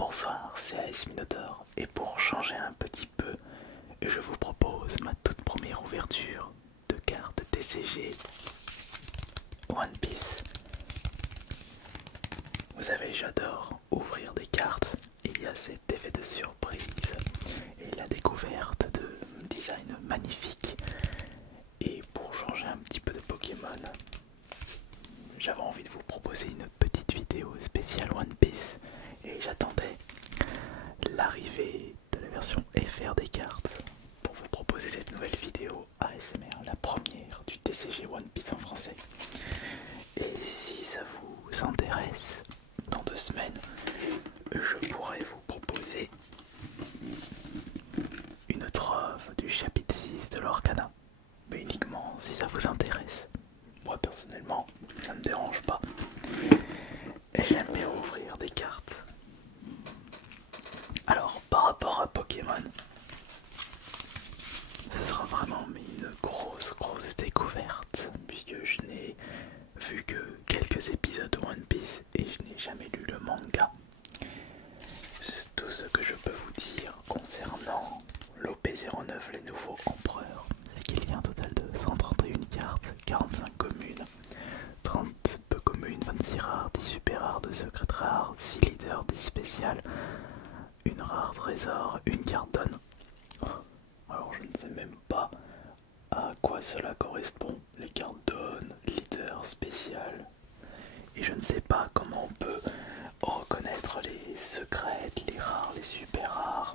Bonsoir, c'est AS Minotaur et pour changer un petit peu, je vous propose ma toute première ouverture de carte TCG One Piece. Vous savez, j'adore ouvrir des cartes, il y a cet effet de surprise et la découverte de design magnifiques. Et pour changer un petit peu de Pokémon, j'avais envie de vous proposer une petite vidéo spéciale One Piece et j'attendais l'arrivée de la version FR des cartes pour vous proposer cette nouvelle vidéo ASMR, la première du TCG One Piece en français. Et si ça vous intéresse, dans 2 semaines, je pourrais vous proposer une trove du chapitre 6 de l'Orcana, mais uniquement si ça vous intéresse. Moi personnellement, ça me dérange pas. Et j'aime bien ouvrir des cartes. Alors, par rapport à Pokémon, ce sera vraiment une grosse découverte, puisque je n'ai vu que quelques épisodes de One Piece et je n'ai jamais lu le manga. Tout ce que je peux vous dire concernant l'OP09, les nouveaux empereurs, c'est qu'il y a un total de 131 cartes, 45 communes, 30 peu communes, 26 rares, 10 super rares, 2 secrètes rares, 6 leaders, 10 spéciales, une rare trésor, une carte donne. Alors je ne sais même pas à quoi cela correspond, les cartes donne, leader, spécial. Et je ne sais pas comment on peut reconnaître les secrètes, les rares, les super rares.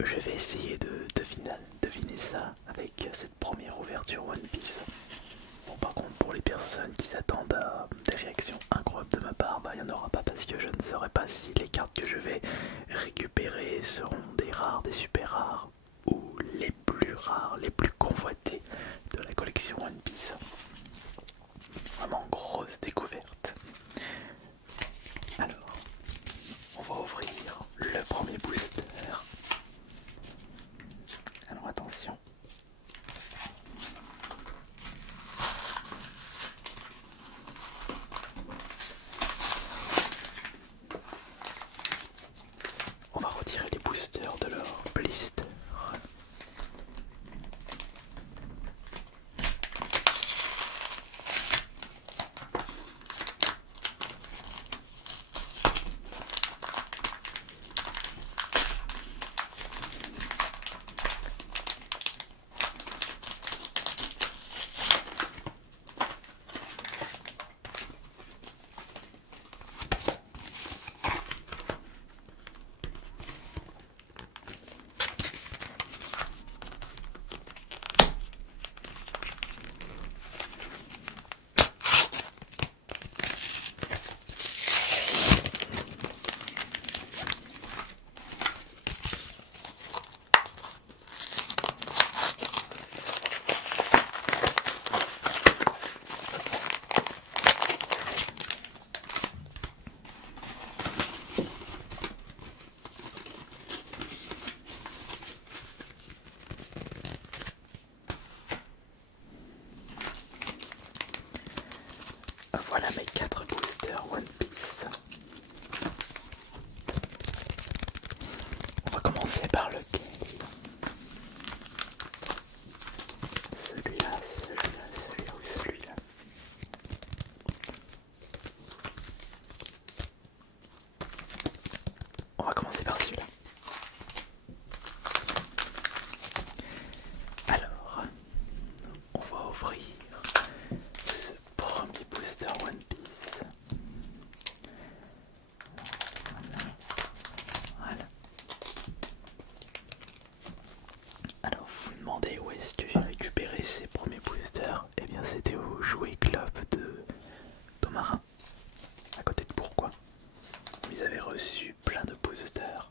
Je vais essayer de deviner ça avec cette première ouverture One Piece. Bon, par contre, pour les personnes qui s'attendent à des réactions incroyables de ma part, il n'y en aura pas parce que je ne saurais pas si les cartes que je vais récupérer seront des rares, des super rares ou les plus rares, les plus convoitées de la collection One Piece. Vraiment grosse découverte. Alors, on va ouvrir le premier booster. Alors attention. On va retirer les boosters de leur blister. Voilà mes 4 boosters One Piece. On va commencer par lequel? Celui-là, celui-là, oui celui-là. On va commencer par celui-là. Alors, on va ouvrir ce premier booster One Piece. Voilà. Alors vous vous demandez où est-ce que j'ai récupéré ces premiers boosters? Eh bien c'était au Jouet Club de Domarin, à côté de Pourquoi. Ils avaient reçu plein de boosters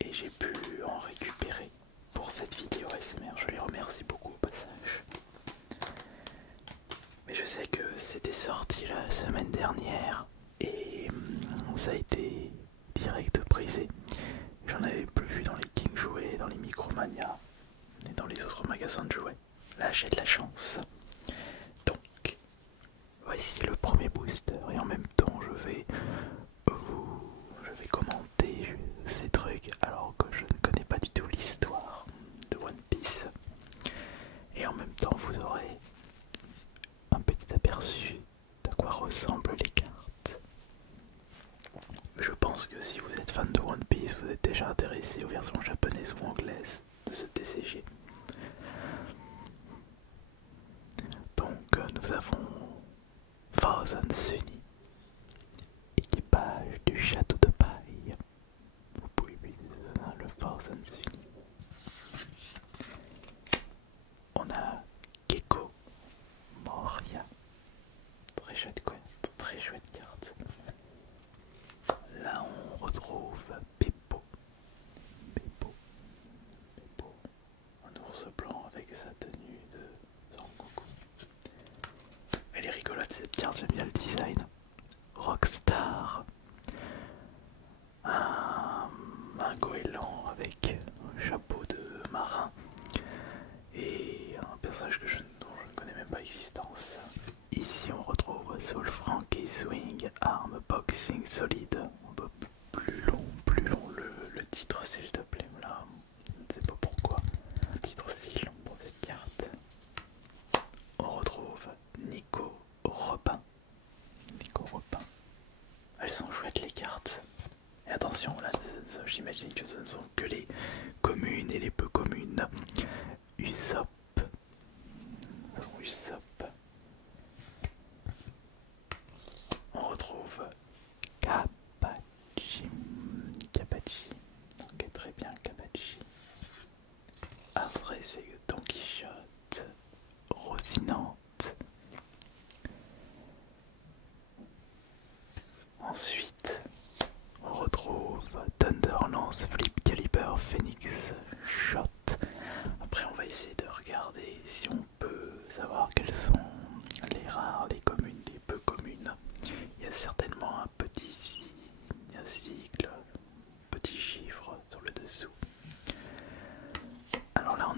et j'ai pu en récupérer pour cette vidéo ASMR. Je les remercie beaucoup au passage. Mais je sais que c'était sorti la semaine dernière et ça a été direct brisé. J'en avais plus vu dans les King Jouets, dans les Micromania et dans les autres magasins de jouets. Là j'ai de la chance. Donc voici le premier booster et en même temps je vais déjà intéressé aux versions japonaises ou anglaises de ce TCG. Donc nous avons Frozen Sunny, équipage du château de paille. Vous pouvez utiliser le Frozen Sunny. On a Gecko Moria, très chouette quoi, très chouette carte. Là on retrouve Beppo, un ours blanc avec sa tenue de Sangoku. Elle est rigolote cette carte, j'aime bien le design. Rockstar, un goéland avec un chapeau de marin et un personnage dont je ne connais même pas l'existence. Ici on retrouve Soul Frankie Swing, arme boxing solide. Un peu plus long le titre s'il te plaît. Là, je ne sais pas pourquoi un titre si long pour cette carte. On retrouve Nico Robin. Elles sont chouettes les cartes. Et attention, là, j'imagine que ce ne sont que les communes et les peu communes. Usopp. On retrouve Kabachi. Ok, très bien, Kabachi. Après, c'est Don Quichotte. Rosinante. Ensuite, on retrouve Thunderlance, Flip Caliber, Phoenix Shot. Après, on va essayer de regarder si on peut savoir quelles sont les rares, les communes, les peu communes. Il y a certainement un petit signe, un sigle, petit chiffre sur le dessous. Alors là,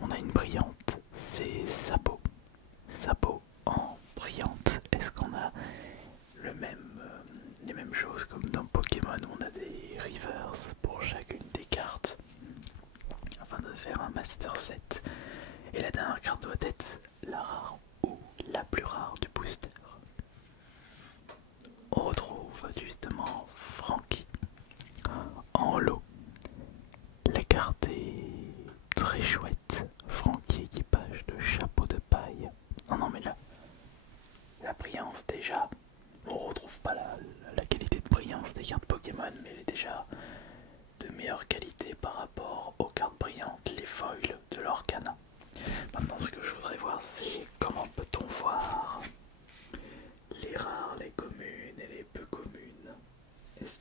on a une brillante, c'est Sabo. Sabo en brillante. Est-ce qu'on a les mêmes choses comme dans Pokémon où on a des reverse pour chacune des cartes afin de faire un master set? Et la dernière carte doit être la rare ou la plus rare du booster. On retrouve justement Frankie en lot. La carte est très chouette. Frankie équipage de chapeau de paille. Non mais là, la brillance déjà, on retrouve pas la qualité de brillance des cartes Pokémon, mais elle est déjà de meilleure qualité par rapport aux cartes brillantes, les foils de l'Orcana. Maintenant ce que je voudrais voir c'est comment peut-on voir les rares, les communes et les peu communes. Est-ce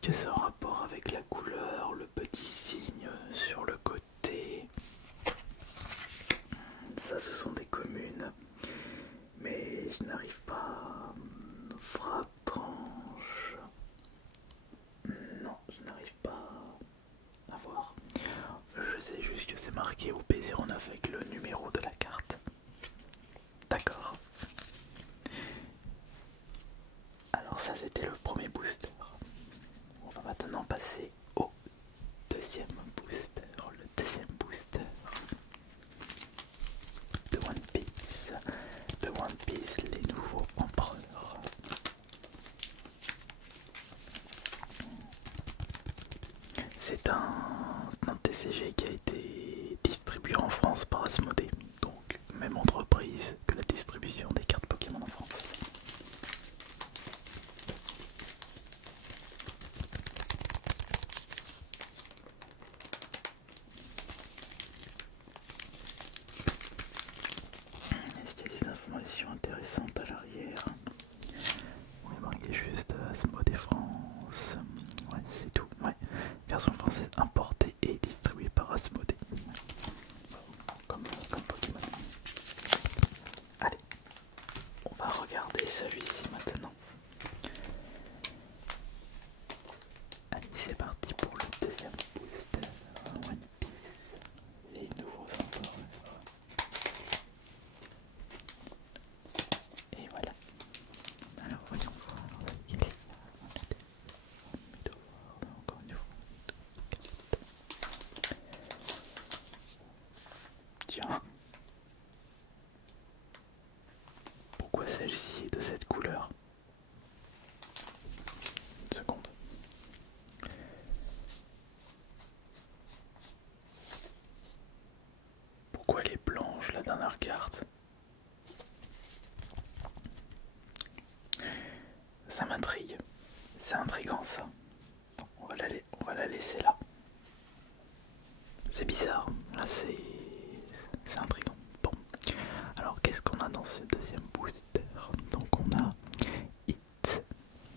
que c'est en rapport avec la couleur, le petit signe sur le côté? Ça ce sont des communes, mais je n'arrive pas. Fratranche. Non, je n'arrive pas à voir. Je sais juste que c'est marqué au P09 avec le numéro de la carte. D'accord. Alors ça c'était le premier booster. On va maintenant passer au deuxième booster. Le deuxième booster de One Piece. De One Piece, les nouveaux empereurs. C'est un TCG qui a été distribué en France par Asmodée, donc même entreprise que la distribution des cartes Pokémon en France. Est-ce qu'il y a des informations intéressantes à l'arrière? On est marqué juste Asmodée France. Ouais, c'est tout. Ouais. Version française importée et distribuée par Asmodée. Comme Pokémon. Allez, C'est intriguant ça. On va la laisser là. C'est bizarre. Là c'est intriguant. Bon. Alors qu'est-ce qu'on a dans ce deuxième booster? Donc on a It,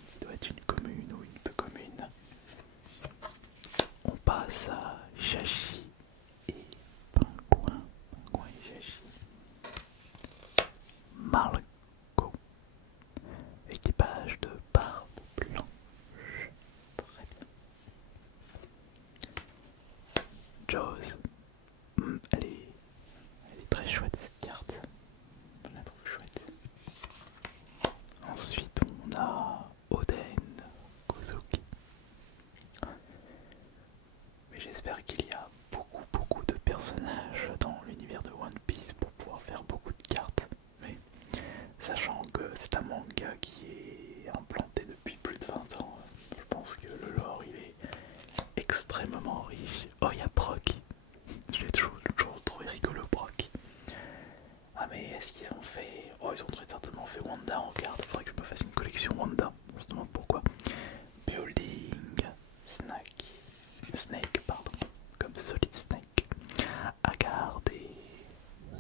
qui doit être une commune ou une peu commune. On passe à Jashi et Pingouin. Pingouin et Jashi. Marco. Équipage de Barbe Blanche. Très bien. Jaws. Elle est très chouette cette carte. Je la trouve chouette. Ensuite on a Oden Kozuki. Mais j'espère qu'il y a beaucoup de personnages dans l'univers de One Piece pour pouvoir faire beaucoup de cartes. Mais sachant que c'est un manga qui est implanté depuis plus de 20 ans, je pense que le lore il est extrêmement riche. Oh, il y a Brock. Je l'ai toujours trouvé rigolo, Brock. Ah, mais est-ce qu'ils ont fait... Oh, ils ont très certainement fait Wanda en carte. Il faudrait que je me fasse une collection Wanda. On se demande pourquoi. Building Snake, pardon. Comme Solid Snake. Agarde et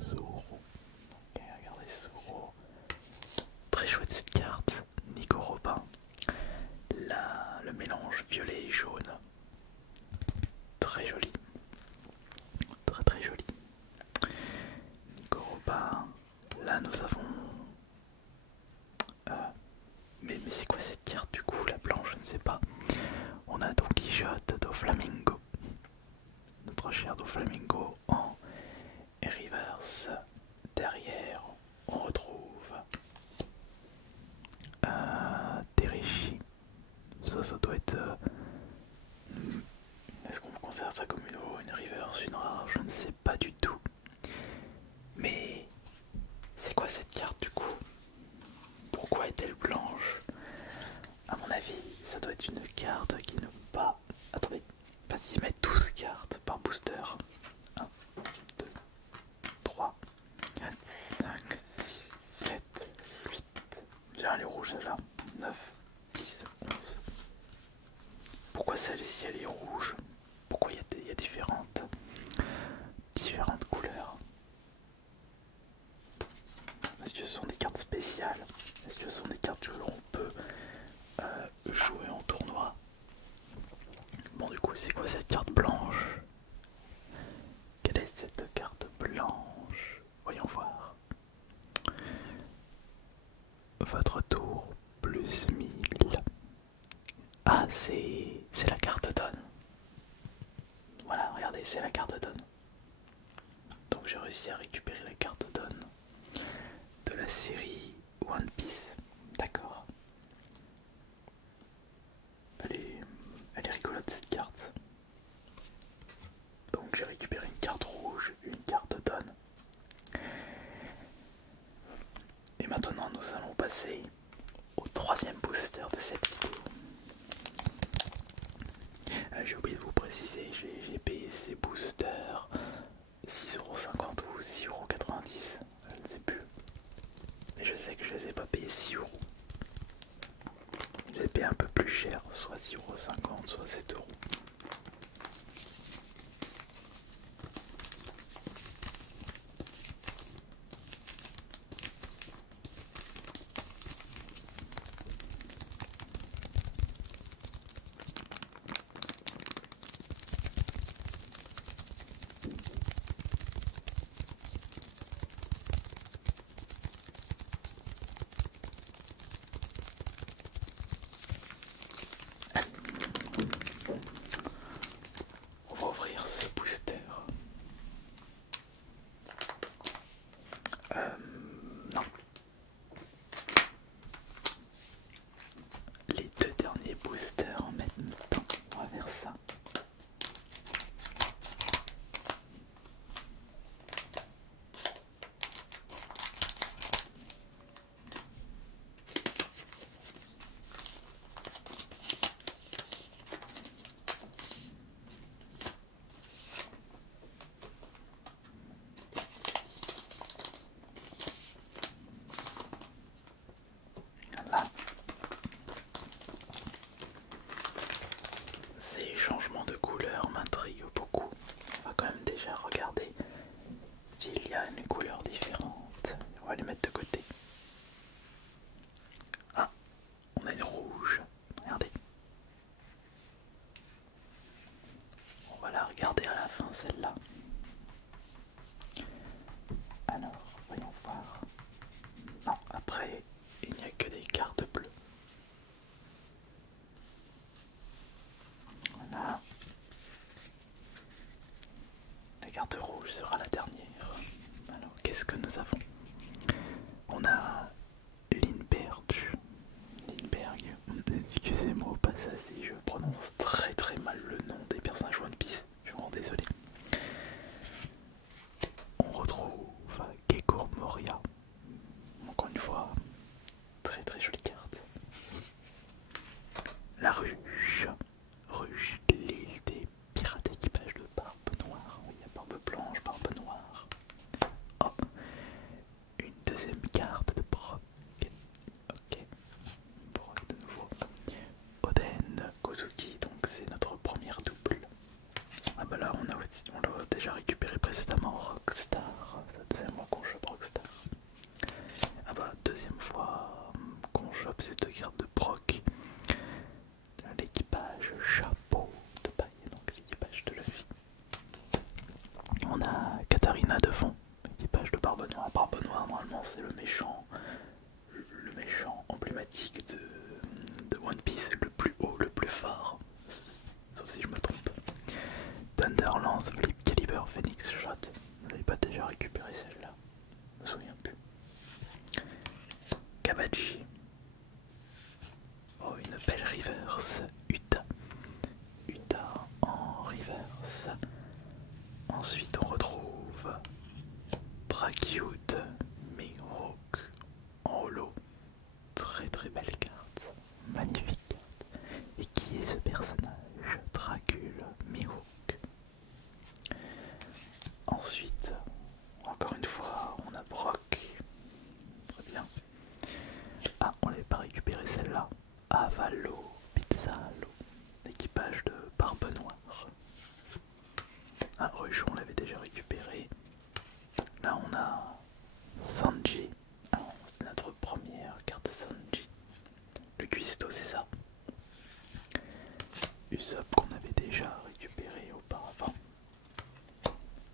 Zoro. Ok, regardez Zoro. Très chouette cette carte. Nico Robin. Le mélange violet et jaune. Très joli. Très joli. Nico Robin. Là nous avons... mais c'est quoi cette carte du coup? La blanche, je ne sais pas. On a Don Quichotte Doflamingo. Notre cher Doflamingo en reverse. Derrière, on retrouve Terishi. Ça doit être... est-ce qu'on considère ça comme une reverse, une rare? Je ne sais pas du tout. Mais c'est quoi cette carte du coup? Pourquoi est-elle blanche? À mon avis, ça doit être une carte qui ne peut pas... Attendez, parce qu'ils mettent 12 cartes par booster. 1, 2, 3, 4, 5, 6, 7, 8. J'ai un les rouges déjà. 9, 10, 11. Pourquoi celle-ci elle est rouge? Pourquoi il y a différentes couleurs? Est-ce que ce sont des cartes spéciales? Est-ce que ce sont des cartes que l'on peut jouer en tournoi? Bon, du coup, c'est quoi cette carte blanche? Quelle est cette carte blanche? Voyons voir. Votre tour plus 1000. Ah, c'est la carte donne. Voilà, regardez, c'est la carte donne. Donc j'ai réussi à récupérer la carte donne de la série One Piece. D'accord. Elle est rigolote cette carte. Donc j'ai récupéré une carte rouge, une carte donne. Et maintenant nous allons passer au troisième booster de cette vidéo. J'ai oublié de vous préciser, j'ai payé ces boosters 6,50€ ou 6,90€, je ne sais plus. Mais je sais que je les ai pas payés 6€. Je les ai payés un peu plus cher, soit 6,50€, soit 7€. On va ouvrir ce booster. Non. Les deux derniers boosters en même temps. On va faire ça. Là. la Ruche, l'île des pirates équipage de Barbe Noire. Oui, il y a Barbe Blanche, Barbe Noire. Oh, une deuxième carte de Brock. Ok, Brock de nouveau. Oden, Kozuki, donc c'est notre première double. Ah bah là on l'a déjà récupéré précédemment, Rockstar. C'est la deuxième fois qu'on chope Rockstar. Ah bah deuxième fois qu'on chope ces deux cartes de Brock. L'équipage chapeau de paille, donc l'équipage de Luffy. On a Katarina de fond, l'équipage de Barbe Noire. Barbe Noire normalement c'est le méchant emblématique de One Piece, le plus haut, le plus fort, sauf si je me trompe. Thunder Lance, Flip Caliber, Phoenix Shot. Vous n'avez pas déjà récupéré celle-là? Je me souviens plus. Kabaji. Oh, une belle reverse. Uta en reverse. Ensuite on retrouve Dracute, Mihawk en holo. Très très belle carte. Magnifique carte. Et qui est ce personnage? Dracule, Mihawk. Ensuite, encore une fois, on a Brock. Très bien. Ah, on n'avait pas récupéré celle-là. Avalo, Pizzalo, l'équipage de Barbe Noire. Ah, Ruche, on l'avait déjà récupéré. Là, on a Sanji. Alors, c'est notre première carte Sanji. Le cuistot, c'est ça. Usopp qu'on avait déjà récupéré auparavant.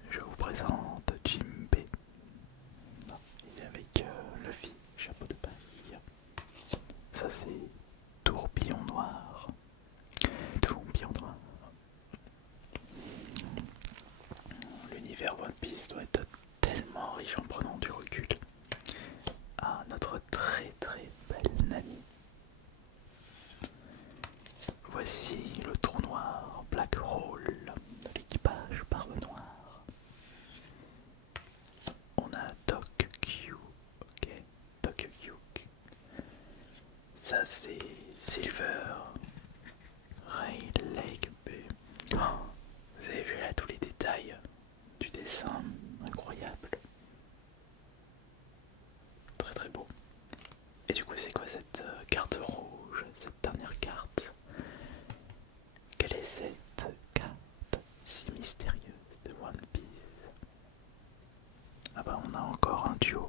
Je vous présente Jinbe. Il est avec Luffy, chapeau de paille. Ça c'est Tourbillon Noir. Tourbillon Noir. L'univers One Piece doit être tellement riche en prenant du recul. Ah, notre très très belle Nami. Voici le trou noir Black Hole de l'équipage Barbe Noire. On a Doc Q, ok, Doc Q. Ça c'est Silver Ray Lake Bay. Oh, vous avez vu là tous les détails du dessin, incroyable. Très très beau. Et du coup c'est quoi cette carte rouge, cette dernière carte? Quelle est cette carte si mystérieuse de One Piece? Ah bah on a encore un duo